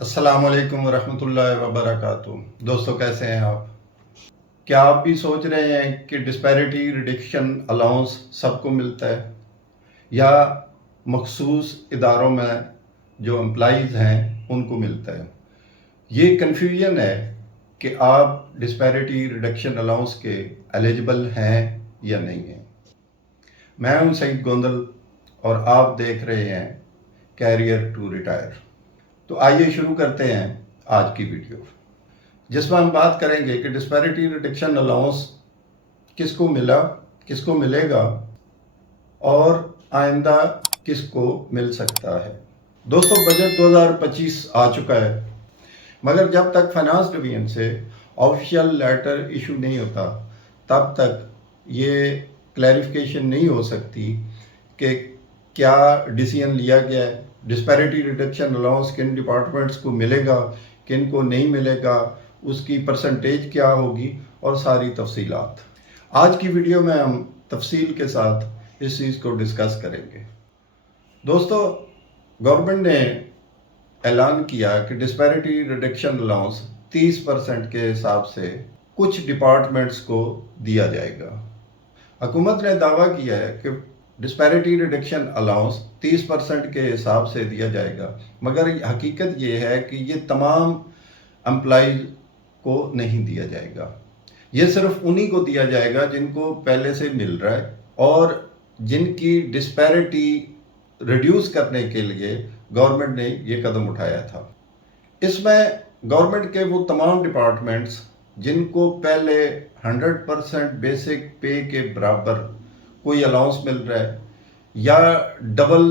السلام علیکم ورحمۃ اللہ وبرکاتہ۔ دوستو کیسے ہیں آپ؟ کیا آپ بھی سوچ رہے ہیں کہ ڈسپیرٹی ریڈکشن الاؤنس سب کو ملتا ہے یا مخصوص اداروں میں جو امپلائیز ہیں ان کو ملتا ہے؟ یہ کنفیوژن ہے کہ آپ ڈسپیرٹی ریڈکشن الاؤنس کے ایلیجبل ہیں یا نہیں ہیں۔ میں ہوں سعید گوندل اور آپ دیکھ رہے ہیں کیریئر ٹو ریٹائر۔ تو آئیے شروع کرتے ہیں آج کی ویڈیو، جس میں ہم بات کریں گے کہ ڈسپیرٹی ریڈکشن الاؤنس کس کو ملا، کس کو ملے گا اور آئندہ کس کو مل سکتا ہے۔ دوستو بجٹ 2025 آ چکا ہے، مگر جب تک فائنانس ڈویژن سے آفیشیل لیٹر ایشو نہیں ہوتا تب تک یہ کلیریفیکیشن نہیں ہو سکتی کہ کیا ڈیسیژن لیا گیا ہے، ڈسپیرٹی ریڈکشن الاؤنس کن ڈپارٹمنٹس کو ملے گا، کن کو نہیں ملے گا، اس کی پرسنٹیج کیا ہوگی اور ساری تفصیلات۔ آج کی ویڈیو میں ہم تفصیل کے ساتھ اس چیز کو ڈسکس کریں گے۔ دوستو گورنمنٹ نے اعلان کیا کہ ڈسپیرٹی ریڈکشن الاؤنس 30% کے حساب سے کچھ ڈپارٹمنٹس کو دیا جائے گا۔ حکومت نے دعویٰ کیا ہے کہ ڈسپیرٹی ریڈکشن الاؤنس 30% کے حساب سے دیا جائے گا، مگر حقیقت یہ ہے کہ یہ تمام امپلائیز کو نہیں دیا جائے گا۔ یہ صرف انہی کو دیا جائے گا جن کو پہلے سے مل رہا ہے اور جن کی ڈسپیرٹی ریڈیوس کرنے کے لیے گورنمنٹ نے یہ قدم اٹھایا تھا۔ اس میں گورنمنٹ کے وہ تمام ڈپارٹمنٹس جن کو پہلے 100% بیسک پے کے برابر کوئی الاؤنس مل رہا ہے یا ڈبل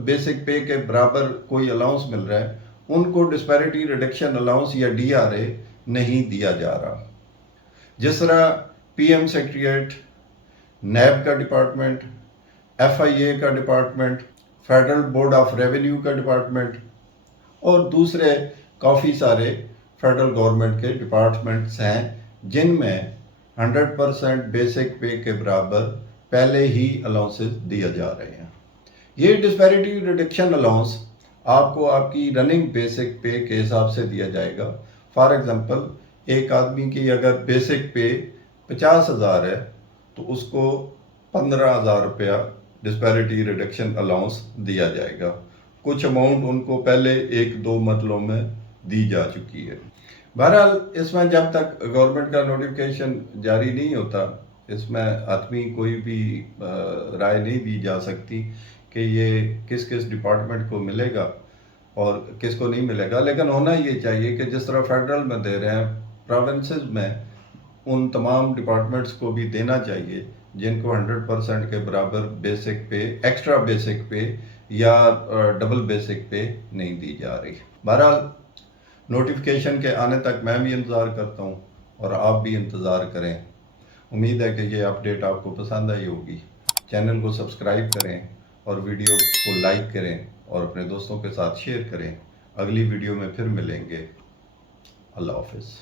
بیسک پے کے برابر کوئی الاؤنس مل رہا ہے، ان کو ڈسپیرٹی ریڈکشن الاؤنس یا ڈی آر اے نہیں دیا جا رہا۔ جس طرح پی ایم سیکریٹریٹ، نیب کا ڈپارٹمنٹ، ایف آئی اے کا department, federal board of revenue کا ڈپارٹمنٹ اور دوسرے کافی سارے فیڈرل گورنمنٹ کے ڈپارٹمنٹس ہیں جن میں 100% بیسک پے کے برابر پہلے ہی الاؤنسز دیا جا رہے ہیں۔ یہ ڈسپیرٹی ریڈکشن الاؤنس آپ کو آپ کی رننگ بیسک پے کے حساب سے دیا جائے گا۔ فار ایگزامپل ایک آدمی کی اگر بیسک پے 50,000 ہے تو اس کو 15,000 روپیہ ڈسپیرٹی ریڈکشن الاؤنس دیا جائے گا۔ کچھ اماؤنٹ ان کو پہلے 1-2 مرتبوں میں دی جا چکی ہے۔ بہرحال اس میں جب تک گورنمنٹ کا نوٹیفیکیشن جاری نہیں ہوتا، اس میں حتمی کوئی بھی رائے نہیں دی جا سکتی کہ یہ کس کس ڈپارٹمنٹ کو ملے گا اور کس کو نہیں ملے گا، لیکن ہونا یہ چاہیے کہ جس طرح فیڈرل میں دے رہے ہیں، پروونسز میں ان تمام ڈپارٹمنٹس کو بھی دینا چاہیے جن کو 100% کے برابر basic pay, extra basic pay یا ڈبل بیسک پے نہیں دی جا رہی۔ بہرحال نوٹیفیکیشن کے آنے تک میں بھی انتظار کرتا ہوں اور آپ بھی انتظار کریں۔ امید ہے کہ یہ اپڈیٹ آپ کو پسند آئی ہوگی۔ چینل کو سبسکرائب کریں اور ویڈیو کو لائک کریں اور اپنے دوستوں کے ساتھ شیئر کریں۔ اگلی ویڈیو میں پھر ملیں گے۔ اللہ حافظ۔